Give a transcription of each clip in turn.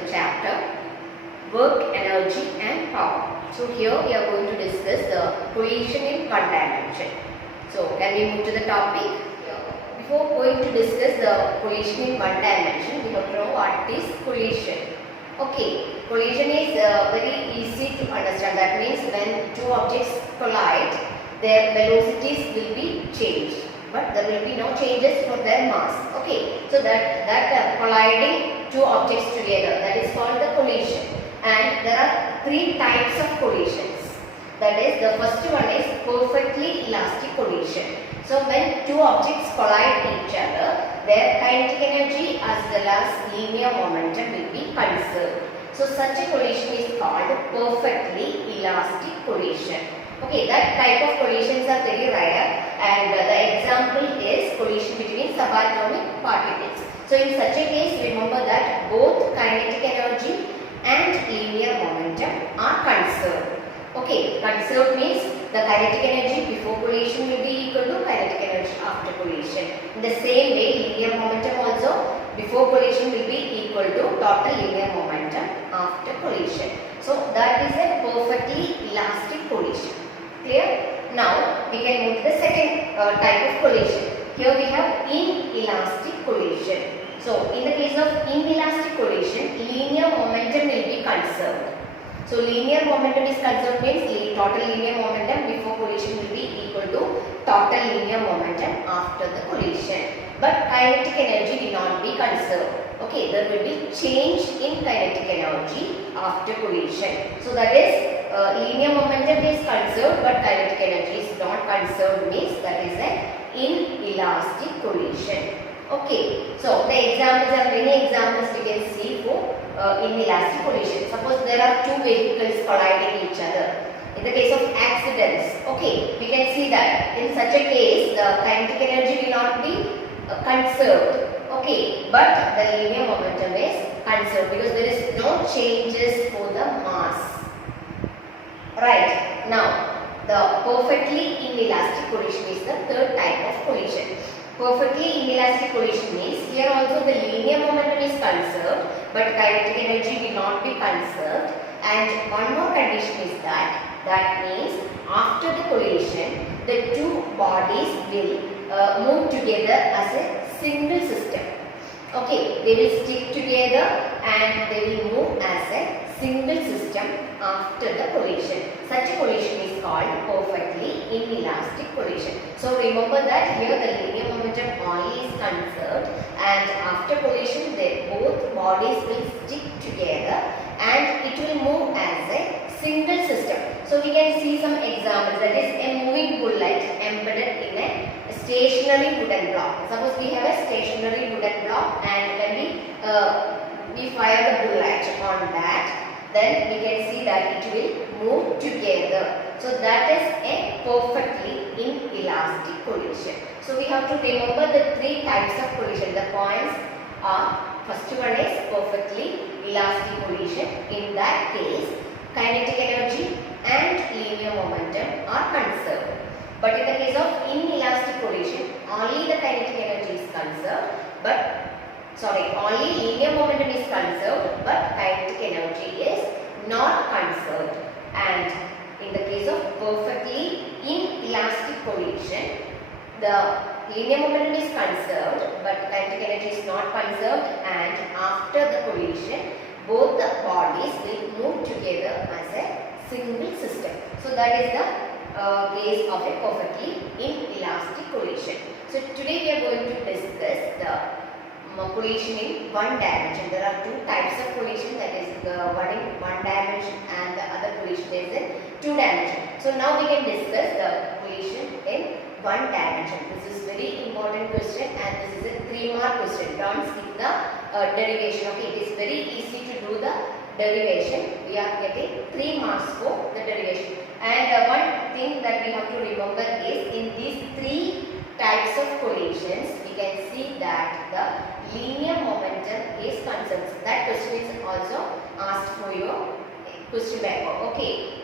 the chapter work, energy and power. So here we are going to discuss the collision in one dimension. So can we move to the topic? Before going to discuss the collision in one dimension, we have to know what is collision. Okay, collision is very easy to understand. That means when two objects collide, their velocities will be changed, but there will be no changes for their mass. Okay, so that colliding two objects together, that is called the collision. And there are three types of collisions. That is, the first one is perfectly elastic collision. So when two objects collide each other, their kinetic energy as well as linear momentum will be conserved. So such a collision is called perfectly elastic collision. Okay, that type of collisions are very rare, and the example is collision between subatomic particles. So in such a case, remember that both kinetic energy and linear momentum are conserved. Okay, conserved means the kinetic energy before collision will be equal to kinetic energy after collision. In the same way, linear momentum also before collision will be equal to total linear momentum after collision. So that is a perfectly elastic collision. Clear? Now we can move to the second type of collision. Here we have inelastic collision. So in the case of inelastic collision, linear momentum will be conserved. So linear momentum is conserved means total linear momentum before collision will be equal to total linear momentum after the collision. But kinetic energy will not be conserved. Okay, there will be change in kinetic energy after collision. So that is linear momentum is conserved but kinetic energy is not conserved means that is an inelastic collision. Okay, so the examples are many examples we can see for inelastic collision. Suppose there are two vehicles colliding each other. In the case of accidents, okay, we can see that in such a case the kinetic energy will not be conserved. Okay, but the linear momentum is conserved because there is no changes for the mass. Right, now the perfectly inelastic collision is the third type of collision. Perfectly inelastic collision means here also the linear momentum is conserved but kinetic energy will not be conserved, and one more condition is that means after the collision the two bodies will move together as a single system. Okay, they will stick together and they will move as a single system after the collision. Such a collision is called perfectly inelastic collision. So remember that here the linear momentum only is conserved, and after collision both bodies will stick together and it will move as a single system. So we can see some examples, that is a moving bullet embedded in a stationary wooden block. Suppose we have a stationary wooden block and when we fire the bullet on that, then we can see that it will move together. So that is a perfectly inelastic collision. So we have to remember the three types of collision. The points are, first one is perfectly elastic collision. In that case, kinetic energy and linear momentum are conserved. But in the case of inelastic collision, only the kinetic energy is conserved, only linear momentum is conserved but kinetic energy is not conserved. And in the case of perfectly inelastic collision, the linear momentum is conserved but kinetic energy is not conserved, and after the collision both the bodies will move together as a single system. So that is the case of a perfectly inelastic collision. So today we are going to discuss the collision in one dimension. There are two types of collision, that is one in one dimension and the other collision is in two dimension. So now we can discuss the collision in one dimension. This is very important question and this is a 3-mark question. Don't skip the derivation. Okay, it is very easy to do the derivation. We are getting 3 marks for the derivation. And one thing that we have to remember is in these three types of collisions, we can see that the linear momentum is conserved. That question is also asked for your question paper. Okay.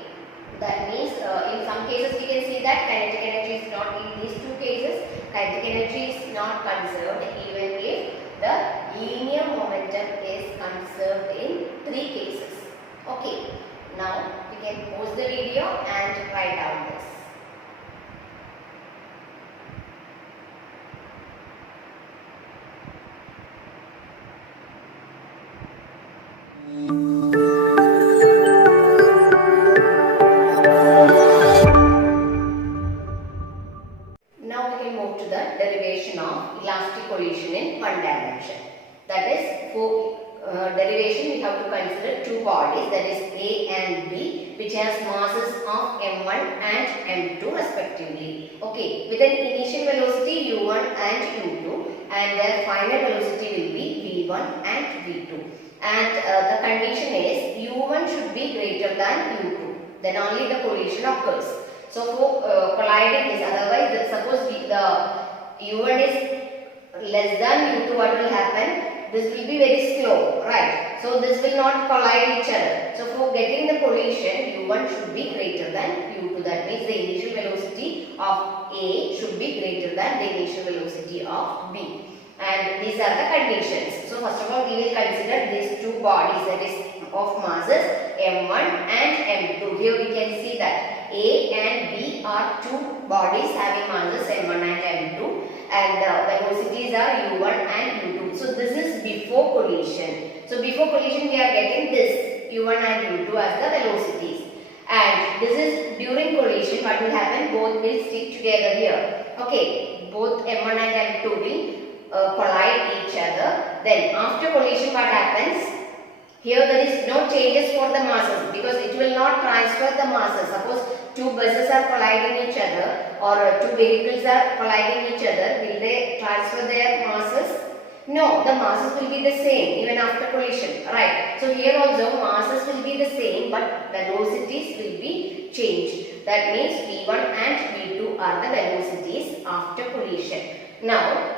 That means in some cases we can see that kinetic energy is not, in these two cases kinetic energy is not conserved even if the linear momentum is conserved in Now we can pause the video and write down this. Now we can move to the derivation of elastic collision in one dimension. That is, for derivation we have to consider two bodies, that is A and B, which has masses of m1 and m2 respectively. Okay, with an initial velocity u1 and u2, and their final velocity will be v1 and v2. And the condition is u1 should be greater than u2. Then only the collision occurs. So for colliding this, otherwise suppose the u1 is less than u2, what will happen? This will be very slow, right? So this will not collide each other. So for getting the collision, u1 should be greater than u2. That means the initial velocity of A should be greater than the initial velocity of B. And these are the conditions. So first of all, we will consider these two bodies, that is of masses m1 and m2. Here we can see that A and B are two bodies having masses m1 and m2, and the velocities are u1 and u2. So this is before collision. So before collision we are getting this u1 and u2 as the velocities. And this is during collision, what will happen? Both will stick together here. Okay, both m1 and m2 will collide each other. Then after collision what happens? Here there is no changes for the masses because it will not transfer the masses. Suppose two buses are colliding each other or two vehicles are colliding each other, will they transfer their masses? No, the masses will be the same even after collision, right? So here also masses will be the same but velocities will be changed. That means v1 and v2 are the velocities after collision. Now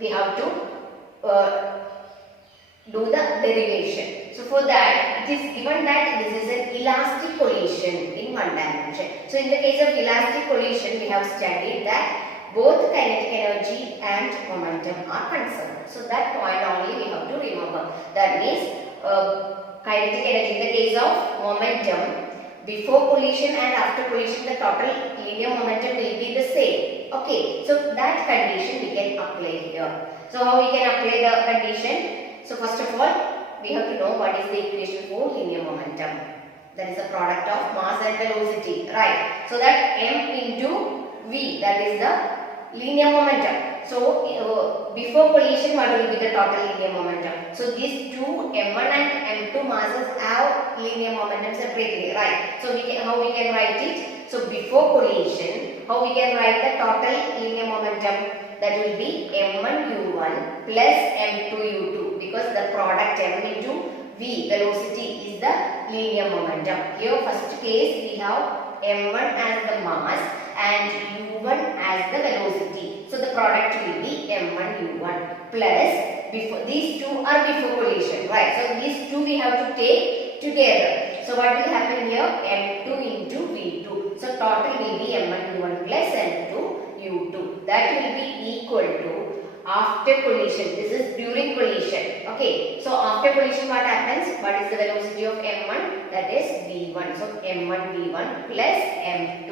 we have to do the derivation. So for that, it is given that this is an elastic collision in one dimension. So in the case of elastic collision, we have studied that both kinetic energy and momentum are conserved. So that point only we have to remember. That means kinetic energy, in the case of momentum, before collision and after collision the total linear momentum will be the same. Okay, so that condition we can apply here. So how we can apply the condition? So first of all, we have to know what is the equation for linear momentum. That is the product of mass and velocity, right? So that m into v, that is the linear momentum. So before collision, what will be the total linear momentum? So these two m1 and m2 masses have linear momentum separately, right? So how we can write it? So before collision, how we can write the total linear momentum? That will be m1 u1 plus m2 u2, because the product m into v, velocity, is the linear momentum. Here first case we have m1 as the mass and u1 as the velocity. So the product will be m1 u1 plus, before these two are before collision, right? So these two we have to take together. So what will happen here? m2 into v2. So total will be m1 u1 plus m2 u2. That will be equal to after collision. This is during collision. Okay. So after collision what happens? What is the velocity of m1? That is v1. So m1 v1 plus m2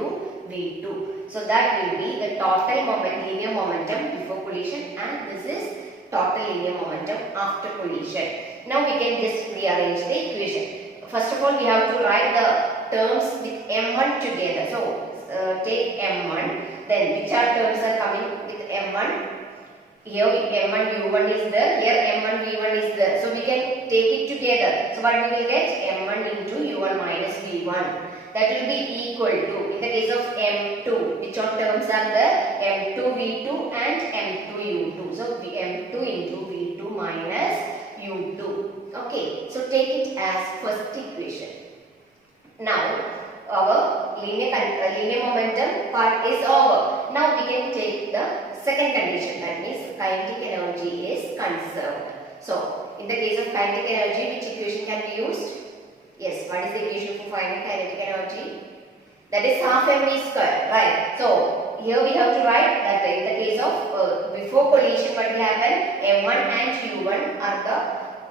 v2. So that will be the total linear momentum before collision, and this is total linear momentum after collision. Now we can just rearrange the equation. First of all, we have to write the terms with m1 together. So take m1, then which are terms are coming with m1? Here m1 u1 is there, here m1 v1 is there. So we can take it together. So what we will get? m1 into u1 minus v1. That will be equal to, in the case of m2, which all terms are there? m2 v2 and m2 u2. So m2 into v2 minus u2. Okay, so take it as first equation. Now our linear momentum part is over. Now we can take the second condition, that means kinetic energy is conserved. So in the case of kinetic energy, which equation can be used? Yes, what is the equation for finding kinetic energy? That is half mv square, right? So here we have to write that in the case of before collision, what will happen? m1 and u1 are the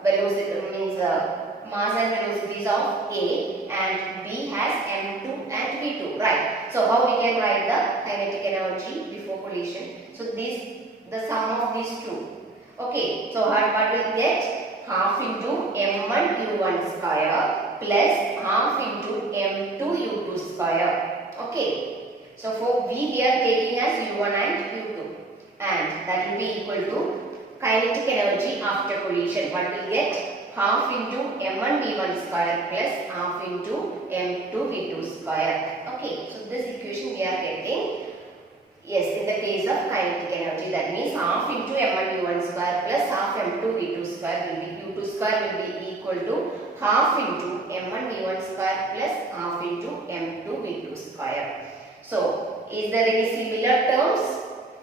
velocity, means mass and velocities of A and B has m2 and v2, right? So how we can write the kinetic energy before collision? So the sum of these two. Okay, so what will get? Half into m1 u1 square plus half into m2 u2 square. Okay, so for v we are taking as u1 and u2, and that will be equal to kinetic energy after collision. What will get? Half into m1 v1 square plus half into m2 v2 square. Okay, so this equation we are getting. Yes, in the case of kinetic energy, that means half into m1 v1 square plus half m2 v2 square will be u2 square will be equal to half into m1 v1 square plus half into m2 v2 square. So, is there any similar terms?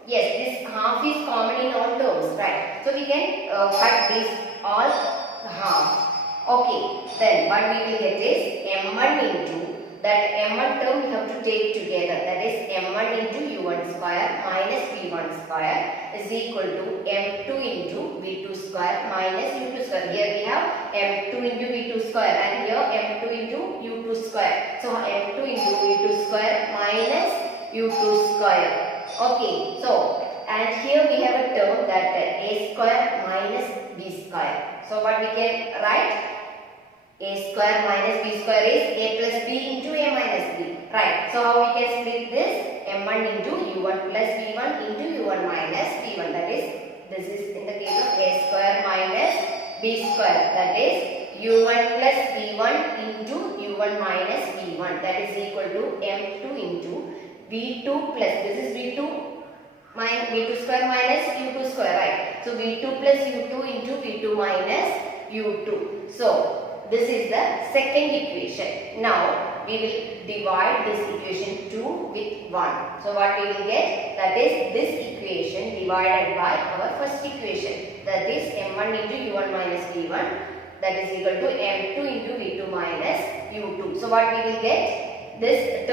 Yes, this half is common in all terms, right? So we can cut this all half. Okay, then what we will get is m1 into that m1 term we have to take together, that is m1 into u1 square minus v1 square is equal to m2 into v2 square minus u2 square. Here we have m2 into v2 square and here m2 into u2 square. So m2 into v2 square minus u2 square. Okay, so and here we have a term that a square minus b square. So what we can write? A square minus b square is a plus b into a minus b, right? So how we can split this? m1 into u1 plus v1 into u1 minus v1, that is, this is in the case of a square minus b square, that is u1 plus v1 into u1 minus v1, that is equal to m2 into v2 plus, this is v2 v2 square minus u2 square, right? So v2 plus u2 into v2 minus u2. So this is the second equation. Now we will divide this equation 2 with 1. So what we will get? That is this equation divided by our first equation, that is m1 into u1 minus v1, that is equal to m2 into v2 minus u2. So what we will get? This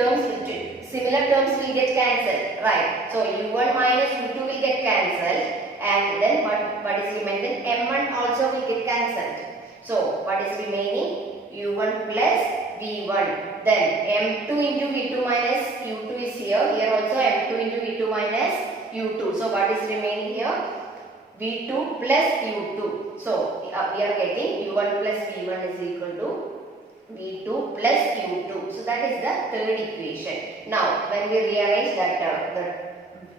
similar terms will get cancelled, right? So u1 minus u2 will get cancelled, and then what is remaining? m1 also will get cancelled. So what is remaining? u1 plus v1. Then m2 into v2 minus u2 is here. Here also m2 into v2 minus u2. So what is remaining here? v2 plus u2. So we are getting u1 plus v1 is equal to v2 plus u2. So that is the third equation. Now when we rearrange that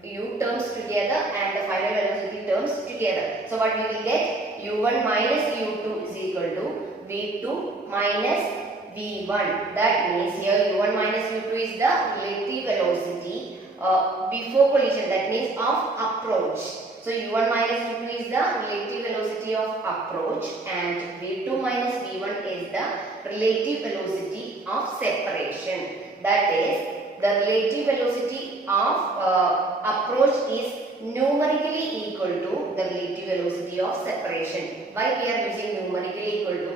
the u terms together and the final velocity terms together, so what we will get? u1 minus u2 is equal to v2 minus v1. That means here u1 minus u2 is the relative velocity before collision, that means of approach. So u1 minus u2 is the relative velocity of approach and v2 minus v1 is the relative velocity of separation. That is, the relative velocity of approach is numerically equal to the relative velocity of separation. Why we are using numerically equal to?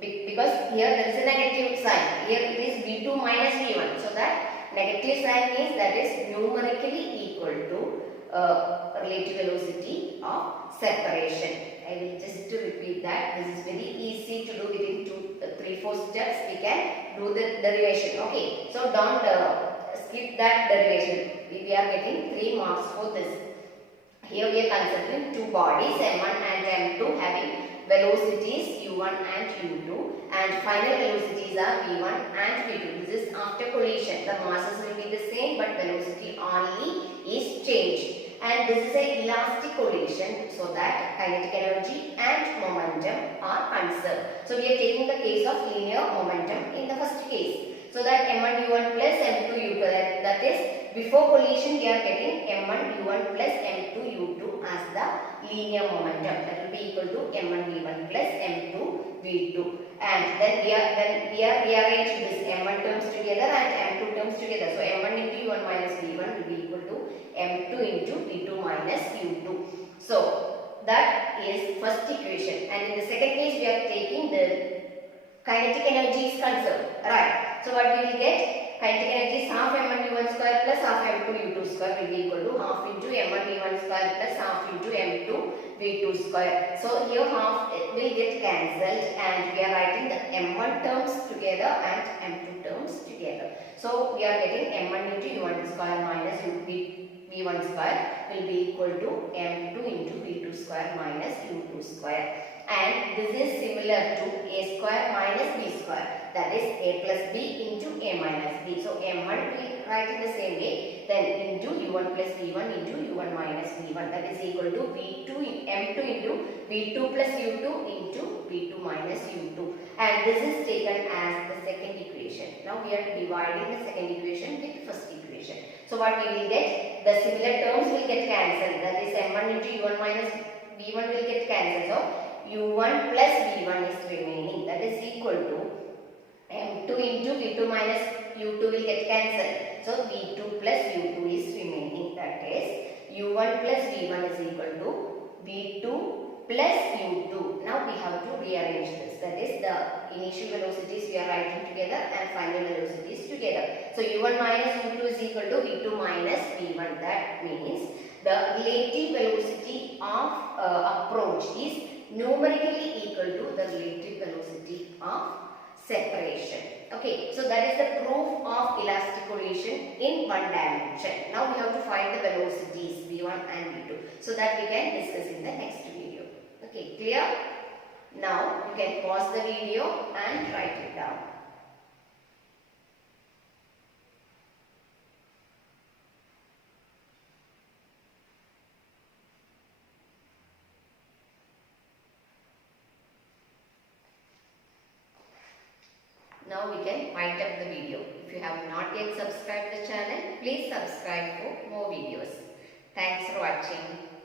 Because here there is a negative sign. Here it is v2 minus v1. So that negative sign means that is numerically equal to relative velocity of separation. I will just repeat that. This is very easy to do within 3-4 steps. We can do the derivation. Okay. So don't skip that derivation. We are getting 3 marks for this. Here we are considering two bodies m1 and m2 having velocities u1 and u2, and final velocities are v1 and v2. This is after collision. The masses will be the same but velocity only is changed. And this is an elastic collision, so that kinetic energy and momentum are conserved. So we are taking the case of linear momentum in the first case. So that m1 u1 plus m2 u2, that is before collision we are getting m1 u1 plus m2 u2 as the linear momentum. That will be equal to m1 v1 plus m2 v2. And then we are rearranging this m1 terms together and m2 terms together. So m1 into u1 minus v1 will be equal to m2 into v2 minus u2. So that is first equation. And in the second case we are taking the kinetic energy is conserved, right? So what we will get? Kinetic energy is half m1 u1 square plus half m2 u2 square will be equal to half into m1 v1 square plus half into m2 v2 square. So here half will get cancelled and we are writing the together and m2 terms together. So we are getting m1 into u1 square minus v1 square will be equal to m2 into v2 square minus u2 square. And this is similar to a square minus b square, that is a plus b into a minus b. So m1 we write in the same way, then into u1 plus v1 into u1 minus v1, that is equal to m2 into v2 plus u2 into v2 minus u2, and this is taken as the second equation. Now we are dividing the second equation with first equation. So what we will get, the similar terms will get cancelled, that is m1 into u1 minus v1 will get cancelled. So u1 plus v1 is remaining, that is equal to m2 into v2 minus u2 will get cancelled. So v2 plus u2 is remaining, that is u1 plus v1 is equal to v2 plus u2. Now we have to rearrange this, that is the initial velocities we are writing together and final velocities together. So u1 minus u2 is equal to v2 minus v1. That means the relative velocity of approach is numerically equal to the relative velocity of separation. Okay, so that is the proof of elastic collision in one dimension. Now we have to find the velocities v1 and v2, so that we can discuss in the next video. Okay, clear? Now you can pause the video and write it down. Now we can wind up the video. If you have not yet subscribed the channel, please subscribe for more videos. Thanks for watching.